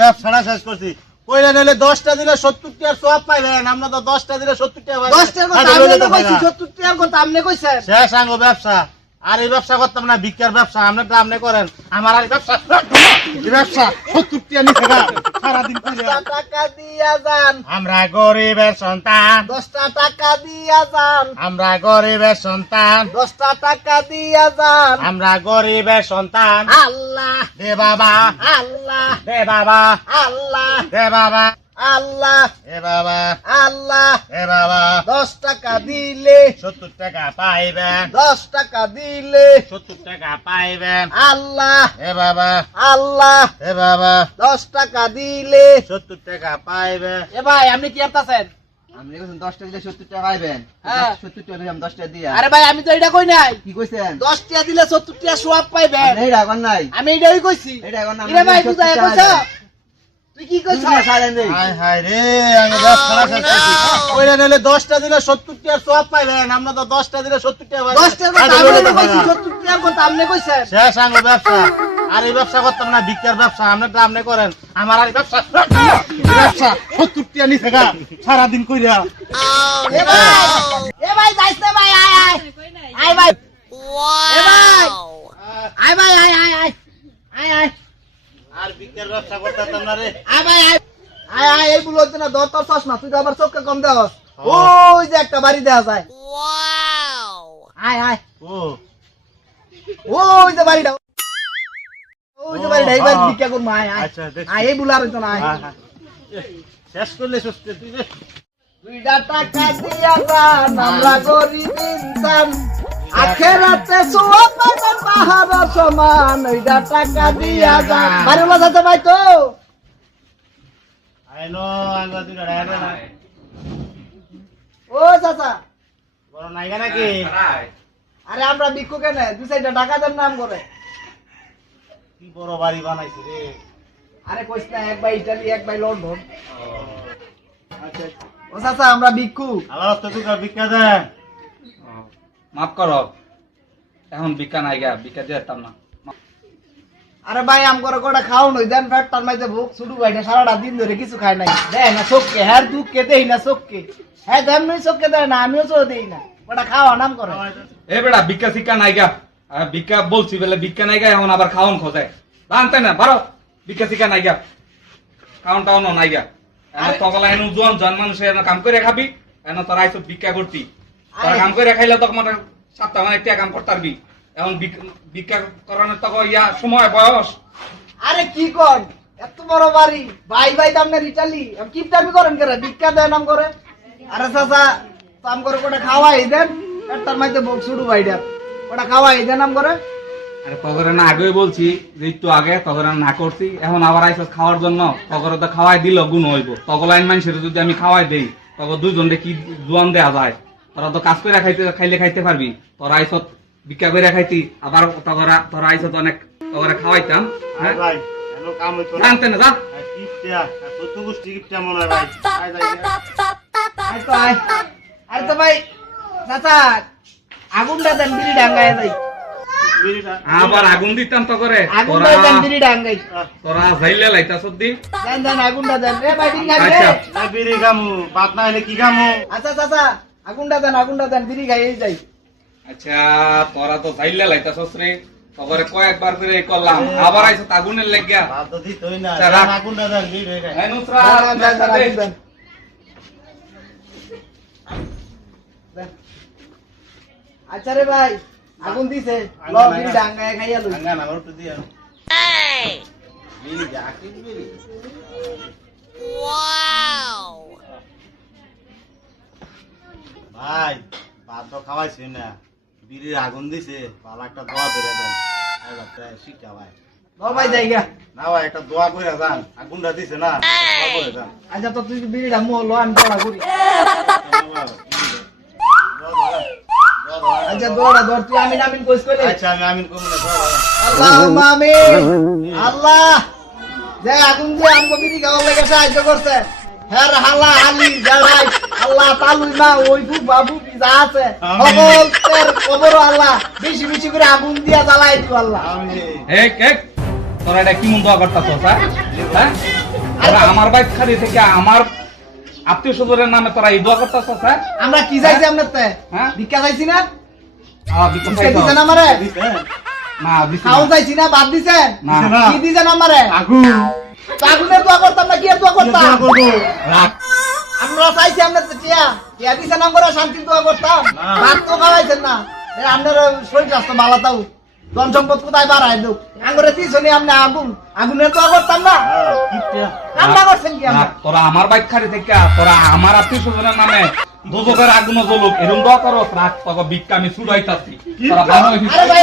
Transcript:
ব্যবসাটা শেষ করছি। কইরা নিলে 10টা দিলে 70 টাকার সওয়াব পাইবেন। আমরা তো 10টা দিলে 70 টাকা পাই। 10 টাকা কথা আমি কইছি 70 টাকার কথা আপনি কইছেন। শেষ আঙ্গো ব্যবসা। আর এই ব্যবসা করতাম না, ভিক্ষার ব্যবসা। আপনি আপনি করেন। আমার আর ব্যবসা এই ব্যবসা 70 টাকা নিতে গা সারা দিন কইরা 10 টাকা দিয়া যান। আমরা গরিবের সন্তান। 10 টাকা দিয়া যান। আমরা গরিবের সন্তান। 10 টাকা দিয়া যান। আমরা গরিবের সন্তান। আল্লাহ দে বাবা, আল্লাহ দে বাবা, আল্লাহ দে বাবা, আল্লাহ এ বাবা, আল্লাহ এ বাবা। 10 টাকা দিলে 70 টাকা পাইবেন। 10 টাকা দিলে 70 টাকা পাইবেন। আল্লাহ এ বাবা, আল্লাহ এ বাবা। 10 টাকা দিলে 70 টাকা পাইবেন। এ ভাই আপনি কি করতেছেন? আপনি কইছেন 10 টাকা দিলে 70 টাকা পাইবেন। হ্যাঁ। 70 টাকা দিলাম 10 টাকা দিয়া। আরে ভাই আমি তো এটা কই নাই। কি কইছেন? 10 টাকা দিলে 70 টাকা সওয়াব পাইবেন। আপনি এটা কোন নাই। আমি এটাই কইছি। এটা এখন না। ইরে ভাই তুই যাই কইছ। তুই কি কইছ? সারেন দেই। হায় হায় রে, আমি ব্যবসাটা শেষ করছি। কইরা নিলে 10টা দিলে 70 টাকার সওয়াব পাইবেন। আমরা তো 10টা দিলে 70 টাকা পাই। 10 টাকা কথা আমি কইছি 70 টাকার কথা আপনি কইছেন। শেষ আঙ্গো ব্যবসা। আর এই ব্যবসা করতাম না, ভিক্ষার ব্যবসা। আপনি আপনি করেন। আমার আর ব্যবসা এই ব্যবসা 70 টাকা নিতে গা সারা দিন কইরা এ ভাই যাইস না ভাই আয় আয় আয় ভাই এ ভাই আয় ভাই আয় আয় আয় আয় আয় আর ভিক্ষার ব্যবসা করতাম না রে। আয় ভাই আয় আয় আয় এই বুলো হচ্ছে না দর তোর চশমা তুই তো আবার চোখে কম দেওয়াস ওই যে একটা বাড়ি দেওয়া যায় আয় আয় ও ওই যে বাড়িটা ওই যে বাড়িটা এই বাড়ি ভিক্ষা করবো আয় আয় আচ্ছা দেখছি। আয় এই বুলো আর হইতো না আয় হ্যাঁ, হ্যাঁ। শেষ করলে সুস্থ তুই রে। 2 টাকা দিয়া যান আমরা গরিব ইনসান আখেরাতে সওয়াব পাবেন পাহাড় সমান 2 টাকা দিয়া যান বাড়ি ওলা যেতে ভাই তো আইনো আঙ্গো দুইটা রাইবে না। ও চাচা বড় নাইগা নাকি? আরে আমরা ভিক্ষু কেন 2-4টা টাকা দেন নাম করে কি বড় বাড়ি বানাইছে রে। আরে কইস না এক ভাই ইতালি এক ভাই লন্ডন আচ্ছা ও চাচা আমরা ভিক্ষু আল্লাহ তো তুই ভিক্ষা দেন। মাফ করো, এখন ভিক্ষা নাই গা, ভিক্ষা দিতাম না। আরে ভাই আম করে কোটা খাও নই দেন ফ্যাট তার মাইতে ভুক শুধু ভাইটা সারাটা দিন ধরে কিছু খায় নাই দেয় না চোখকে হ্যাঁ দুঃখকে দেই না চোখকে হ্যাঁ দেন নই চোখকে দেয় না আমিও চোখ দেই না ওটা খাওয়া নাম করে এ বেটা ভিক্ষা শিক্ষা নাই গা, ভিক্ষা বলছি বলে ভিক্ষা নাই গা, এখন আবার খাওন খোঁজে জানতে না ভারো, ভিক্ষা শিক্ষা নাই গা, খাওন টাউন নাই গা। এখন তকলা এনে জোয়ান জন মানুষে কাম করে খাবি, এখন তোরা আইসো ভিক্ষা করতি, তোরা কাম করে খাইলে তো মানে 7টা মানে একটা কাম করতে পারবি। এখন ভিক্ষা করানোর তো ইয়া সময় বয়স। আরে কি কর এত বড় বাড়ি ভাই ভাই দাম না ইটালি কি দাবি করেন করে ভিক্ষা দেয় নাম করে আরে চাচা কাম করে কোটা খাওয়াই দেন ফ্যাট তার মাইতে ভুক শুধু ভাইটা ওটা খাওয়াই দেন নাম করে আরে তগরে না আগেই বলছি যে একটু আগে তগরে না করছি, এখন আবার আইসো খাওয়ার জন্য, তগরে তো খাওয়াই দিল গুণ হইব। তগলাইন মানুষের যদি আমি খাওয়াই দেই তখন দুইজনকে কি জোয়ান দেয়া যায়, তোরা তো কাজ করে খাইলে খাইতে পারবি, তোরা আইসো ভিক্ষা করে খাইতি, আবার তোরা আইসো তো অনেক তগরে খাওয়াইতাম। হ্যাঁ ভাই এনো কাম হইতো না। জানতে না যা কিপটা সত্য গোষ্ঠী কিপটা মনে হয় ভাই। আয় যাই না। আরে তো আয় আরে তো ভাই চাচা আগুনটা দেন বিড়ি ডাঙ্গায় যাই বিড়িটা আবার আগুন দিতাম তো করে, আগুনটা দেন বিড়ি ডাঙ্গাই তোরা যাইলে লাইতা সর্দি। দেন দেন আগুনটা দেন রে ভাই বিড়ি খাই রে আচ্ছা। না বিড়ি গামু ভাত না হলে কি গামু। আচ্ছা চাচা আগুনটা দেন বিড়ি খাই এই যাই আচ্ছা তোরা তো যাইলে লাইতা সসরে, তগরে কয়েকবার করে করলাম, আবার আইসো আগুনের লেগিয়া। ভাত তো দিতই না। আচ্ছা, রাখ। আগুনটা দেন বিড়ি হয়ে যায়। হ্যাঁ নুসরাত, দেন, দেন, দেন, আগুন দেন। দেন। আচ্ছা রে ভাই আগুন দিছে ল বিড়ি ডাঙ্গায় খাইয়া লই আঙ্গা না একটু দিয়া। বিড়ি জাকি বিড়ি। ভাই ভাত তো খাওয়াইছি না, বিড়ির আগুন দিছে, ভালো একটা দোয়া ধরে দেন। এবার তো শিক্ষা ভাই। ল ভাই যাইগা না ভাই একটা দোয়া করে যান, আগুনটা দিছে না, দোয়া করে যান। আচ্ছা তো তুই বিড়িটা মুহ লো আমি দৌড়া করি আচ্ছা দৌড়া দৌড় তুই আমিন আমিন কইস কইলে আচ্ছা আমি আমিন করবো না, দোয়া করে। আল্লাহুম্মা আমিন আল্লাহ যে আগুন দিয়ে আমগো বিড়ি খাওয়ার লাগে সাহায্য করছে হের হালা হালি জারাই আল্লাহ তালুই মা ওই বুক বাবু যা আছে সকল তের কবর আল্লাহ বেশি বেশি করে আগুন দিয়া জ্বালাই দিও আল্লাহ আমিন। এক এক তোরা এটা কি মন দোয়া করতাছস হ্যাঁ তোরা আমার বাইক খালি থেকে আমার আত্মীয় স্বজনের নামে তোরা এই দোয়া করতাছস হ্যাঁ আমরা কি চাইছি আপনার তে হ্যাঁ? ভিক্ষা চাইছি না ভিক্ষা ভিক্ষা চাইছো? দিছেন আমারে না দিছি খাও না। চাইছি না বাদ দিছেন না। কি দিছেন আমারে আগুন তো আগুনের দোয়া করতাম না কি এর দোয়া করতাম দোয়া করবো রাখ আমরা চাইছি আপনার তে টিয়া টিয়া দিছেন আমরা শান্তির দোয়া করতাম না। ভাত তো খাওয়াইছেন না আপনার শরীর স্বাস্থ্য ভালো তাও ধন সম্পদ কোথায় বাড়ায় দুক আঙ্গুরে দিছনি আপনি আগুনের দোয়া করতাম না কামনা করছেন কি আমরা রাখ, তোরা আমার বাইক খালি থেকে তোরা আমার আত্মীয় স্বজনের নামে দুজকের আগুন জ্বলুক এরকম দোয়া করো রাখ তোকে ভিক্ষা আমি ছুড়াইতাছি তোরা ভালো হইছিস আরে ভাই